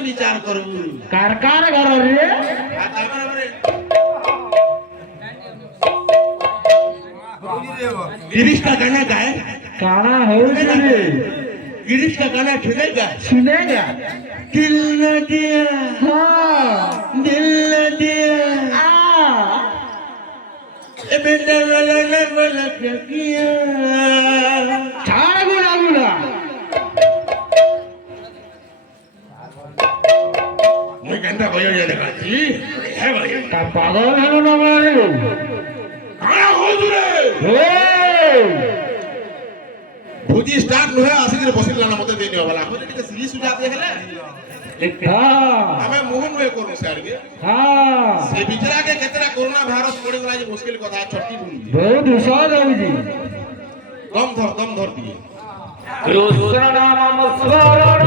विचार करू कारकार घर रे गिरीश का गाना गाए काना हो रे गिरीश का गाना सुनेगा सुनेगा दिल न दिया हाँ दिल न दिया ए बेटा वाला क्या किया छाड़ गुला गुला मैं कहता भैया ये देखा जी है भाई का पागल है ना मारे गाना हो तुरे भुजी स्टार्ट नुहे आसिक बसिल गाना मते देनी वाला हम टिके सीरीज सुजा दे हेले हां हमें मोहन वे करू सर के हां से बिचरा के केतरा कोरोना वायरस पड़ी गला जे मुश्किल कथा छट्टी बुनी बहुत विषाद है जी दम धर दिए कृष्ण नाम स्मरण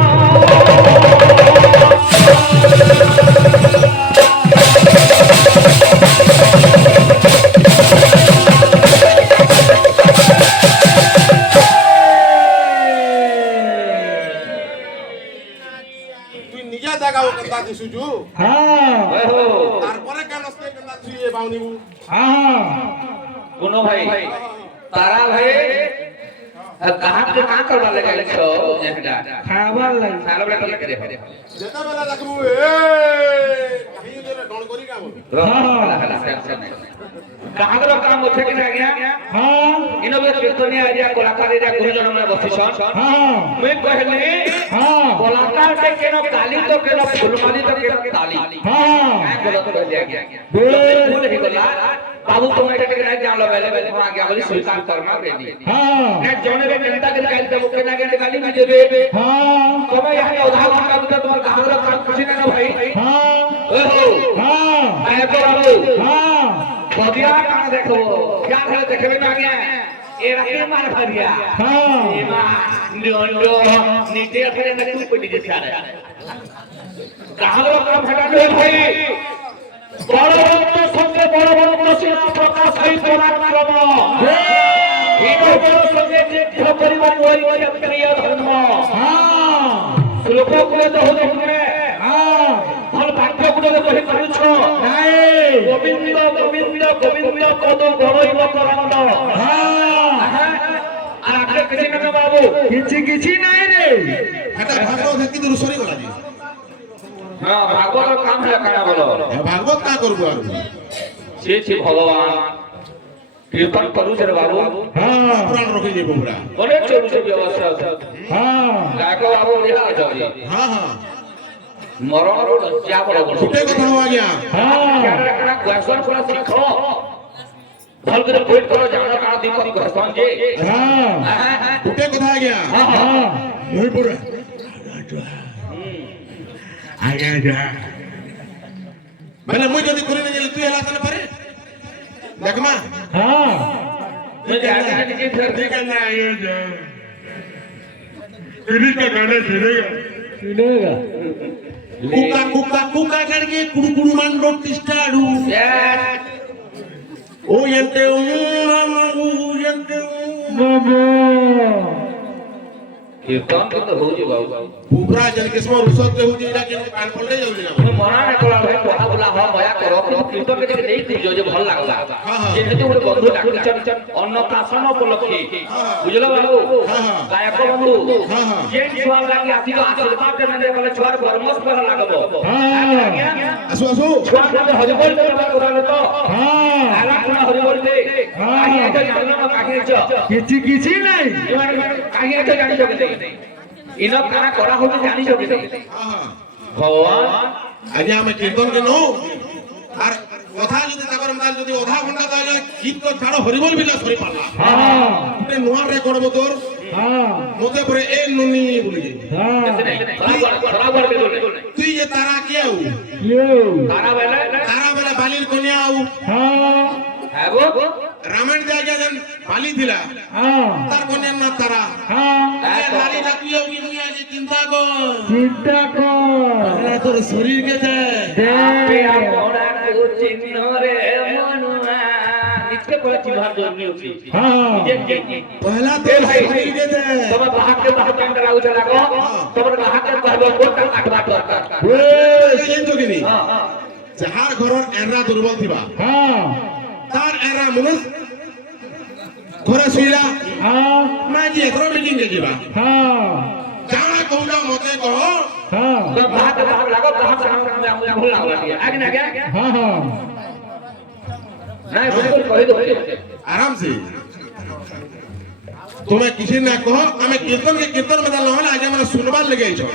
सुजू हां तारपरे का नस्ते कला छुए बावनीबू हां कोनो भाई तारा भाई कहां पे कहां करवा लगा छो जेहडा खावा लग सालो बड़ा करे जेता बेला देखबू कहीं जरे डोन करी का बोल हां कहां रो काम होथे कि ना गया हां इनो बे कीर्तनिया एरिया कलाकार एरिया गुरुजन में बसिसन हां मैं कहले हां कलाकार के केनो ताली तो केनो फुलमाली तो केनो ताली हां मैं गलत कह दिया बोल ही गला बाबू तुम एटा के जान लो पहले वहां गया बोली स्वीकार करना रेडी हां ने जोने के जनता के काल पे मुके ना के गाली में देबे हां तुम्हें यहां उदाहरण का तो तुम्हारा कहां रो काम कुछ ना भाई हां ओहो हां आए तो बाबू हां बदिया का देखो क्या है देखबे ना गया ए रखे मार भरिया हां ए मां डोंडो नीचे फिर न कोई कोई जैसे आ रहा कहां रो काम हटाने भाई बड़ बड़ संगे बड़ बड़ सीना प्रकाश है पराक्रम हे बड़ संगे जे परिवार कोई प्रिय धर्म हां लोक को तो हो गए हां फल भाग्य को तो कहि करू छो नहीं गोविंद कद बड़ई मकरंद हां आके किसी न बाबू किछि नहीं रे हटा भागवत की दूर सरी गला जी हां भागवत काम है काना बोलो भागवत का करबू आर छे भगवान कीर्तन करू रे बाबू हां पुराण रखी जे पूरा बड़े चोरू से व्यवस्था हां गाको बाबू यहां चली हां हां मरण रो क्या बड़ा बड़ा छुटे कथा हो गया हां क्या रखना क्वेश्चन पूरा सीखो भल करे वेट करो जानो का दिक्कत क्वेश्चन जे हां छुटे कथा आ गया हां नहीं पूरा आ गया जा मैंने मुझे जल्दी करे नहीं तू हला करे पारे देखमा हां मैं जाने के फिर ठीक है ना ये जा गिरीश का गाना सुनेगा सुनेगा कुका कुका कुका करके कुड़कुड़ मंडो तिस्टाडू ओ यंते बाबा कीर्तन तो हो जे बाबू पूरा जन किस्म रुसत हो जे जाके कान पड़े जाऊ ना मना न करा भाई बोला बोला हम भया करो কীর্তন কে দেখে দেই তুই যে ভালো লাগলা যেহেতু ଗୋଟେ বন্ধু ডাকিছন অন্নপ্রাশন উপলক্ষে বুঝলো বাবু গায়ক বন্ধু যে ছুয়া লাগি আসি তো আশীর্বাদ দেনে বলে ছুয়ার বরমস ভাল লাগবো আসু আসু ছুয়া কে হরি বল করালো তো আলা কোন হরি বল দে কাহি এটা জানো না কাহি চ କିଛି নাই কাহি এটা জানিছো কি ইনো কানা করা হবে জানিছো কি ভগবান আগে আমি কীর্তন কে নো আর কথা যদি তাকর মাল যদি অধা ঘন্টা তাহলে কীর্তন ছাড়ো হরিবল বিলা সরি পারলা এটা নোয়ার রেকর্ড বতর মতে পরে এ নুনি বলি তুই যে তারা কেউ তারা বেলা বালির কন্যা আউ হ্যাঁ গো রামায়ণ জায়গা যেন বালি দিলা তার কন্যার নাম তারা বালি ডাকি কি তুই আজ চিন্তা কর তোর শরীর কে আপে আমরা কো চিহ্ন রে মনুয়া इसके कोई चिन्हार जरूरी होती पहला तो शरीर के तब बाहर के बाहर काम कराओ चला को तब बाहर के कहबो कोटा काटवा दरकार सेम तो किनी जहार घरर एरा दुर्बल थिबा तार एरा मनुष्य घरे सुइला माजी एकरो मीटिंग के जिबा जाना कहूला मते कहो तो बाहर लागो बाहर काम भूल लागला आगे ना गया नहीं बिल्कुल कहि दो आराम से तुम्हें किसी ना कहो हमें कीर्तन के कीर्तन में डालना है आगे मैंने सुनवार लगे छो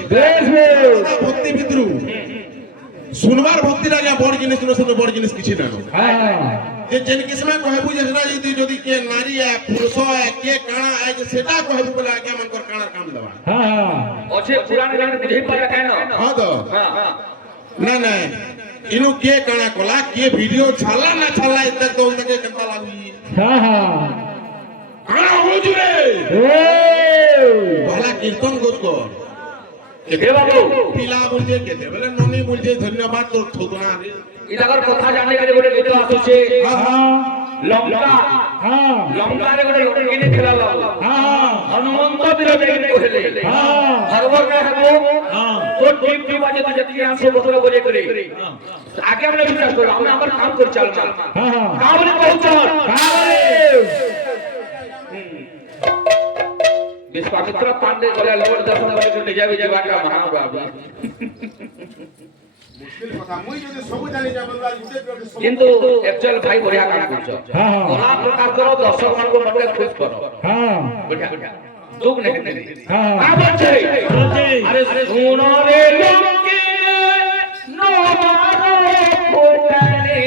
भक्ति पितृ सुनवार भक्ति लगे बड़ जिनिस सुनो बड़ जिनिस किछि ना जे जन किस्म कहे बुझे ना यदि के नारी है पुरुष है के काना है जे सेटा कहे बोले आगे मन कर काना काम दवा ओछे पुराने गाने बुझे पाला कानो हां तो ना ना इनु के काना कोला के वीडियो छाला ना छाला इतना तो तक कंता लागुई काना हो जुरे भला कीर्तन गोज को के बाबू पिला बोलजे के दे बोले ननी बोलजे धन्यवाद तो ठोकना रे इदागर कथा जाने के गोटे गीत आसुचे लंका लंका रे गोटे लोटे किने खेला हनुमंत वीर देखने कहले हरवर ना हबो तो टीम टीम बाजे तो जति आंसू बोतल बोले करे आगे हमने विचार करो हमने हमर काम कर चल काम रे बहुत चल विश्वामित्र पांडे गले लोड दर्शन करे तो निजा विजय बाटा महाबाबू मुश्किल কথা মই যদি সব জানি যাব না গুটে কিন্তু एक्चुअल भाई बढ़िया काम करछ कोला प्रकार करो दर्शक मान को मते खुश करो बढ़िया दुख नहीं का बोलछे अरे सुनो रे लोके नो मारो कोटाने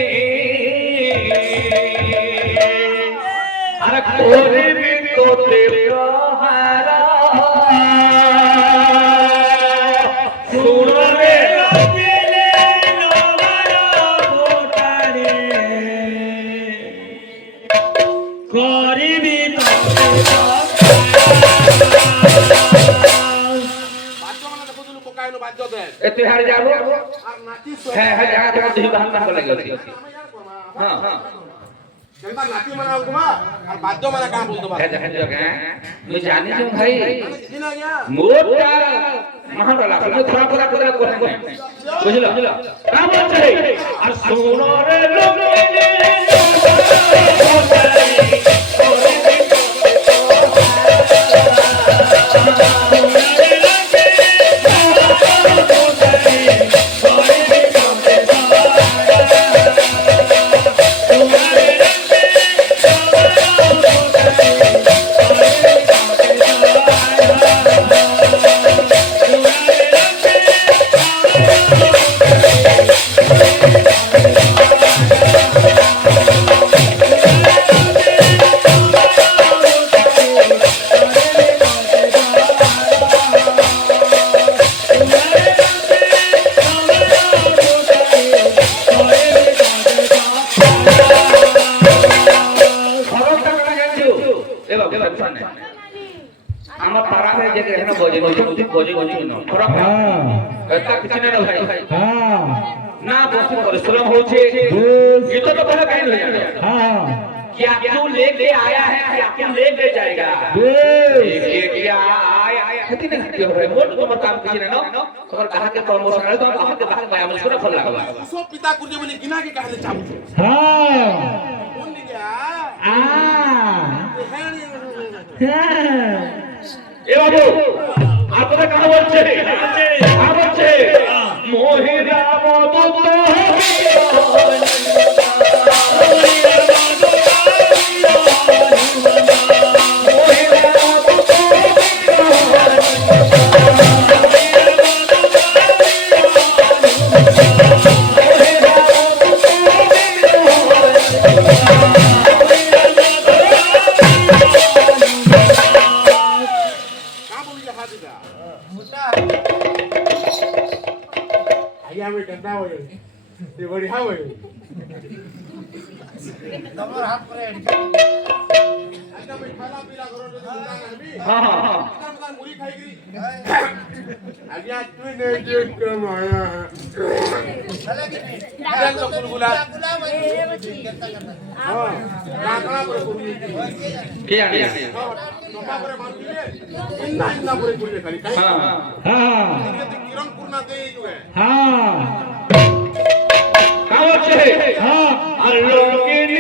अरे कोरे भी तो ते प्रहारा सुनो रे एते हार जाबो है जगह जगह दी बहाना को लगे हां हां केनता नाटी मनाओ तुमा और बाद्य मना काम बोल दबा है जगह मैं जानी जो भाई जिना गया मोटा महाडला मैं थोड़ा थोड़ा कर बुझलो का बोल छे और सुनो रे लोग আমার পাড়া ভাই যে এখানে বজে ন খরাপ এটা কিছু না ভাই না বসে পরিশ্রম होছে ये तो पहले कहीं नहीं है क्या क्यों लेके आया है क्या क्यों लेके जाएगा क्या आया खेती ने घटियो है मोट को काम किसी ने न तोर कहा के प्रमोशन है तो हम के बाहर में मुझको फल लगवा सब पिता कुर्जे बोली गिना के कहले चाहू हाँ कौन ले गया ए बाबू आपने कहा বলছে মোহিরা মদত ये बढ़िया होय तमर हाथ पर अच्छा मैं खाना पीला करो तो दुकान आबी हां दुकान मुरी खाई गई आज्ञा तू ने देख के माया चले कि डाल तो गुलगुला हां काकड़ा पर कुर्मी के आ गया सोफा पर मान दिए इन्ना पर कुर्मी खाली हां हाँ किरण पूर्णा दे जो है हाँ हाँ अरे लोगे रे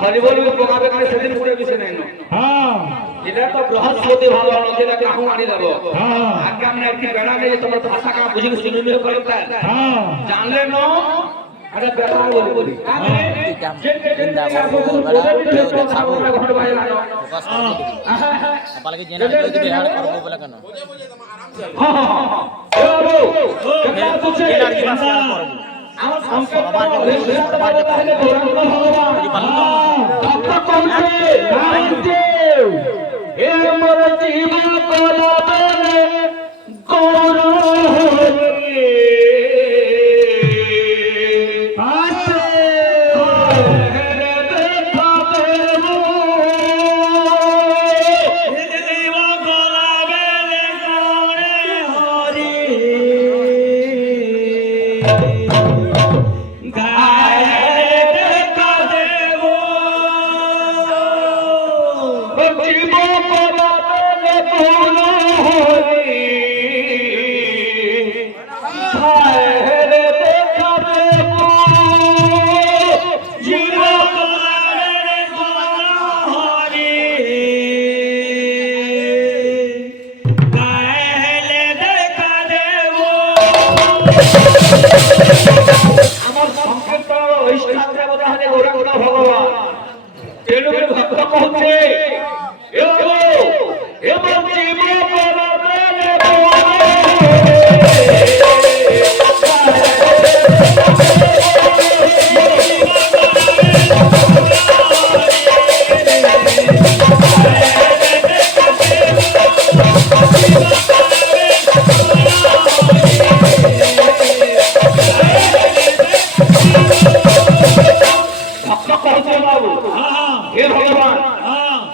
हरिबोली को पकाबे करे सेदिन पुरे विषय नहीं नो हाँ इधर तो बृहस्पति भगवान होते काहू आनी देबो हाँ आज्ञा में एक बेड़ा नहीं तमर भाषा का बुझी सुनी में करता है हाँ जान ले नो अरे बेड़ा बोली घर भाई लानो apalagi jenak itu biar korbo bola kan हां हां बाबू कितना तुझे jenak di mas yang korbo আমার সংকল্প হয়েছে তাহলে ভগবান ভগবান নাইতে হে মোর জীবন কলবনে গৌরবে আসে রে দেখাবে মো হে জীবন কলবনে গৌরে আমার সংকল্প ইষ্টার দেবতা হলে গৌরাঙ্গ ভগবান তেলুগু ভক্ত কহছে এবার জীব পরমে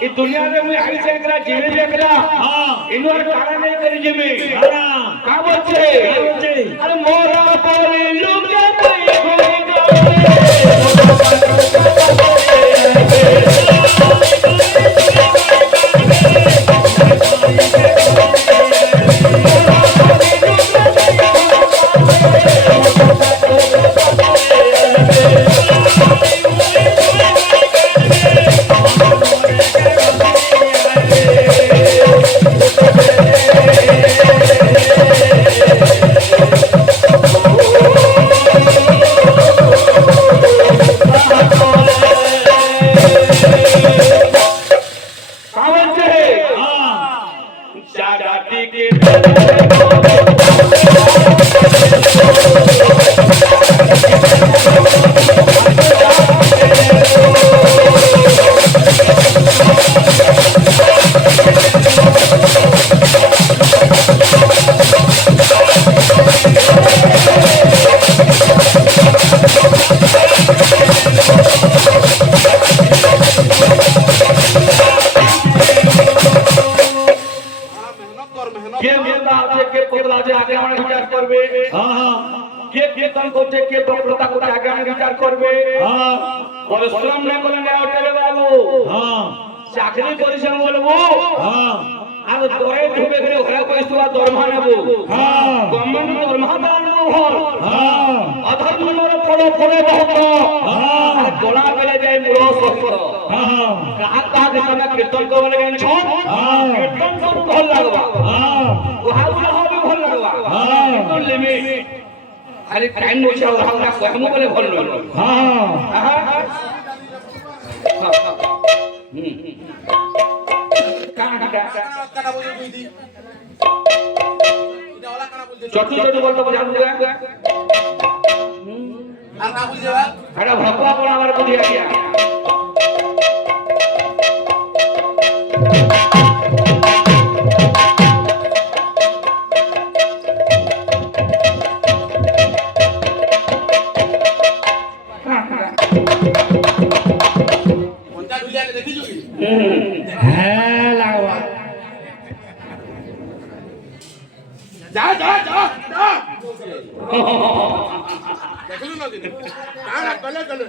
इस दुनिया में मुझे आई से एकरा जीवे एकरा इनवर तारा नहीं करी जीवे का बोलछे अरे मोरा बोली लुके नहीं Oh দেখে বক্রতা করে আগামী বিচার করবে হ্যাঁ পরিশ্রম না করলে না ওঠে বাবু হ্যাঁ চাকরি পরিশ্রম বলবো হ্যাঁ আর দরে ঢুকে গেলে ওরা কইছো দরমা নেব হ্যাঁ গভর্নমেন্ট দরমা দাঁড়ানো হল হ্যাঁ অধর্মর ফলে ফলে বহুত হ্যাঁ আর গোলা বেলে যায় মূল সহিত হ্যাঁ কাহাত কাহাত সামনে কীর্তন করবে গেন ছ হ্যাঁ কীর্তন করব ভাল লাগবা হ্যাঁ ওহা ওহা হবে ভাল লাগবা হ্যাঁ কিন্তু লিমিট খালি টাইম বসে ওহা ওহা কহমু বলে ভাল লাগলো হ্যাঁ আহা চটু চটু বলতে বুঝাবো আরে ভগবা কোন আমার বুঝিয়া গিয়া হ্যাঁ লাগবা যা যা যা যা দেখলু না দিনে কানা কলে কলে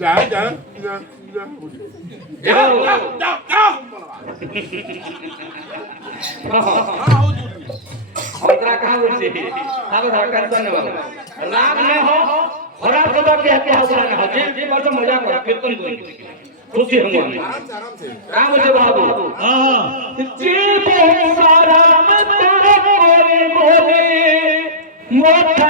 যা যা যা যা যা যা যা खतरा कहाँ उठे अब सरकार धन्यवाद राग न हो खराब खबर के हत्या हो ना हो जी बात मजा कर कीर्तन कोई खुशी हम आराम से राम से बाबू হ্যাঁ जी सारा मत बोले बोले मोटा